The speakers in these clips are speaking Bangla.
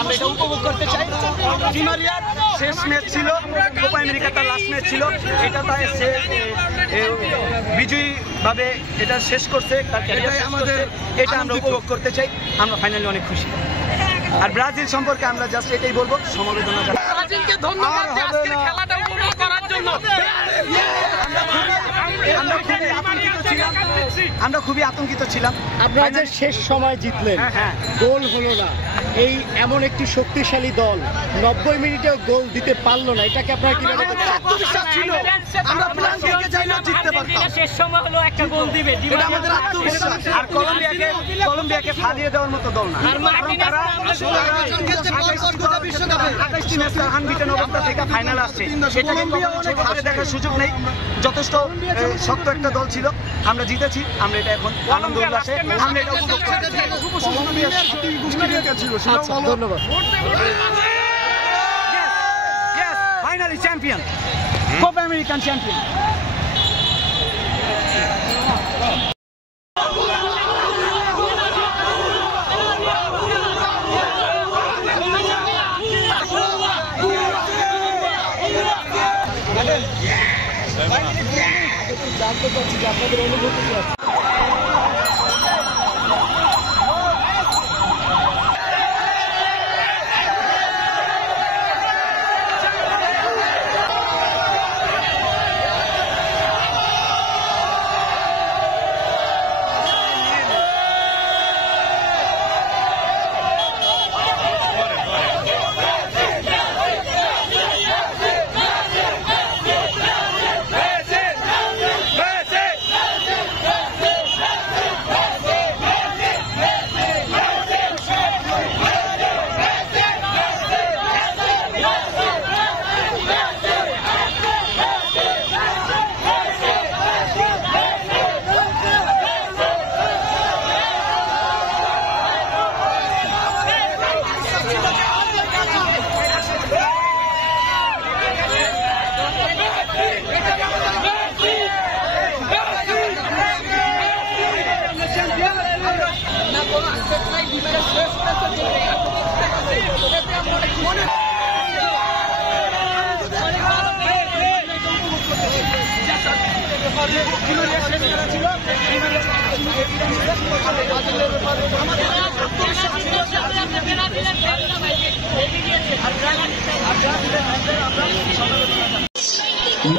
আমরা এটা উপভোগ করতে চাই। ডিমারিয়ার শেষ ম্যাচ ছিল, কোপা আমেরিকা তার লাস্ট ম্যাচ ছিল, এটা তাই সে বিজয়ীভাবে এটা শেষ করছে, তার ক্যারিয়ার আমাদের, এটা আমরা উপভোগ করতে চাই। আমরা ফাইনালি অনেক খুশি। আর ব্রাজিল সম্পর্কে আমরা জাস্ট এটাই বলবো, সমবেদনা জানাই ব্রাজিলকে, ধন্যবাদ আজকের খেলাটা উপভোগ করার জন্য। আমরা খুবই আতঙ্কিত ছিলাম। আপনারা যে শেষ সময় জিতলেন, গোল হলো না, এই এমন একটি শক্তিশালী দল 90 মিনিটেও গোল দিতে পারলো না, এটাকে আপনারা কিভাবে দেখছেন? আত্মবিশ্বাস ছিল, আমরা প্ল্যান থেকে চাইলেও জিততে পারতাম। শেষ সময় হলো একটা গোল দিবে, এটা আমাদের আত্মবিশ্বাস। আর কলম্বিয়াকে ফাঁদিয়ে দেওয়ার মতো দল না, কারণ তারা 28টি ম্যাচ আনবিটেন অবস্থা থেকে ফাইনাল আসছে, এটাকে কখনো দেখার সুযোগ নেই। যথেষ্ট শক্ত একটা দল ছিল, আমরা জিতেছি, আমরা এটা এখন আনন্দ উল্লাসে আমরা এটা উপভোগ করছি। ধন্যবাদ। Finally champion, Copa American champion. জানতে চাচ্ছি যে আপনাদের অনুভূতি কি আছে?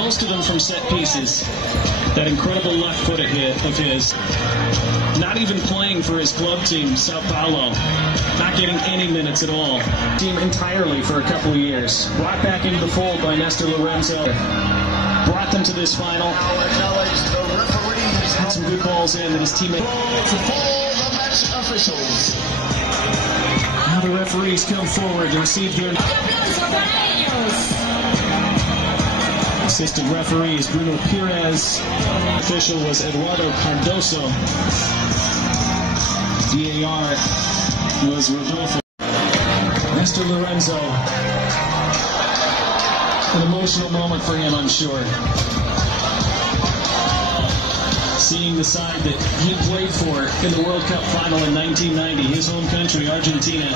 Most of them from set pieces. That incredible left-footed hit of his. Not even playing for his club team, Sao Paulo. Not getting any minutes at all. Team entirely for a couple of years. Brought back into the fold by Nestor Lorenzo. Brought them to this final. Had some good balls in with his teammate. Now the referees come forward to receive their... Assistant referees Bruno Perez. Official was Eduardo Cardoso. DAR was Rodolfo. Nestor Lorenzo. An emotional moment for him, I'm sure. Seeing the side that he played for in the World Cup final in 1990, his home country, Argentina.